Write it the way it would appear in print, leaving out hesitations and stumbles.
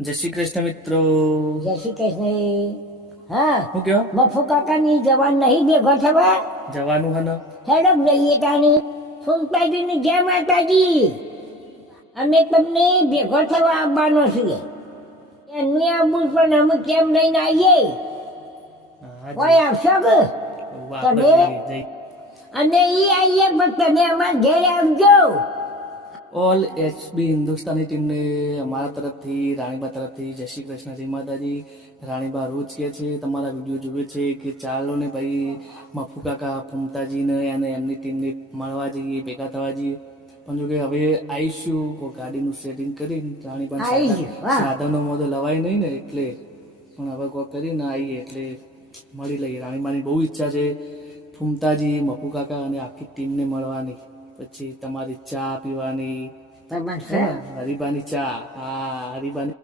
જય શ્રી કૃષ્ણ મિત્રો. જય શ્રી કૃષ્ણ. હા, શું કયો? મફુ કાકાની જવાન નહીં ભેગો થવા જવાનું હે ને? હેડપ જઈએ તાની સુનતાજીની જય માતાજી. અમે તમને ભેગો થવા આવવાનો છીએ. એમને આવવું પણ અમે કેમ લઈને આવીએ? હા, કોઈ આવશો કે આપણે તમે? અને ઈ આવીએ પણ તમે અમારા ઘેર આવજો. ઓલ એચબી હિન્દુસ્તાની ટીમને અમારા તરફથી, રાણીબા તરફથી જય શ્રી કૃષ્ણ, જય માતાજી. રાણીબા રોજ કહે છે, તમારા વિડીયો જોવે છે કે ચાલો ને ભાઈ મફુ કાકા ફમતાજીને અને એમની ટીમને મળવા જઈએ, ભેગા થવા જઈએ. પણ જો કે હવે આવીશું કોઈ ગાડીનું સેટિંગ કરીને, રાણીબા આવીશું, વાહ. સાધનોમાં તો લવાય નહીં ને, એટલે પણ હવે કોઈ કરીને આવીએ એટલે મળી લઈએ. રાણીબાની બહુ ઈચ્છા છે ફૂમતાજી, મફુ કાકા અને આખી ટીમને મળવાની. પછી તમારી ચા પીવાની, તમારે હરીબાની ચા. હા, હરીબાની